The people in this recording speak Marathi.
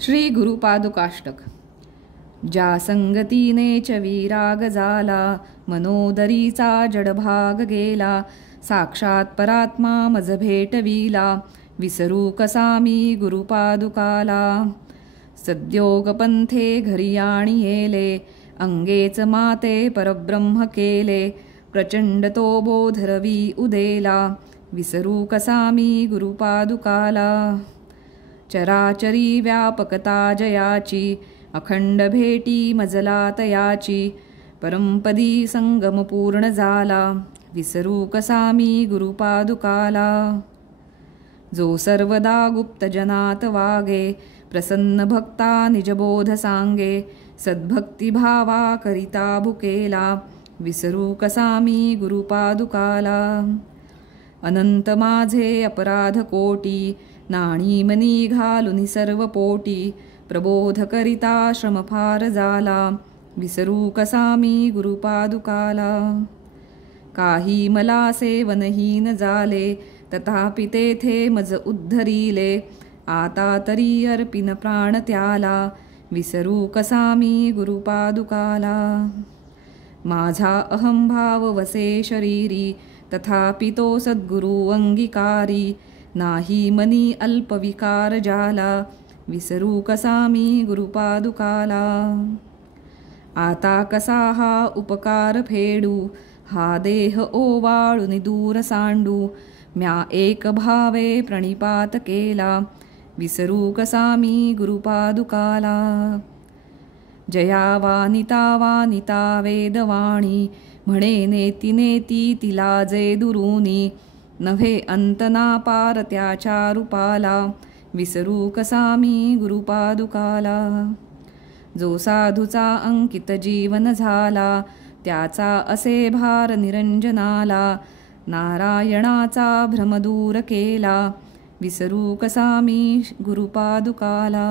श्री गुरुपादुकाष्टक। ज्या संगतीने च विराग झाला, मनोदरीचा जडभाग गेला, साक्षात परात्मा मज भेटविला, विसरू कसा मी गुरुपादुकाला। सद्योगपंथे घरी आणि येले, अंगेच माते परब्रह्म केले, प्रचंड तो बोधरवी उदेला, विसरू कसा मी गुरुपादुकाला। चराचरी व्यापकता जयाची, अखंड भेटी मजला तयाची, परमपदी संगम पूर्ण झाला, विसरू कसा मी गुरुपादुकाला। जो सर्वदा गुप्त जनात वागे, प्रसन्न भक्ता निजबोध सांगे, सद्भक्ती भावा करिता भुकेला, विसरू कसा मी गुरुपादुकाला। अनंत माझे अपराध कोटी, नाणी मनी घालुनी सर्व पोटी, प्रबोध करिता श्रम फार झाला, विसरू कसा मी गुरुपादुकाला। काही मला सेवनहीन झाले, तथापि तेथे मज उद्धरिले, आता तरी अर्पिन प्राण त्याला, विसरू कसा मी गुरुपादुकाला। माझा अहंभाव वसे शरीरी, तथापि तो सद्गुरु अंगीकारी, नाही मनी अल्पविकार जाला, विसरू कसा मी गुरुपादुकाला। आता कसा हा उपकार फेडू, हा देह ओवाळून दूर सांडू, म्या एक भावे प्रणिपात केला, विसरू कसा मी गुरुपादुकाला। जया वानिता वेदवाणी, म्हणे नेती नेती तिला जे दुरुनी, नव्हे अंतना पार त्याच्या रूपाला, विसरू कसा मी गुरुपादुकाला। जो साधूचा अंकित जीवन झाला, त्याचा असे भार निरंजनाला, नारायणाचा भ्रम दूर केला, विसरू कसा मी गुरुपादुकाला।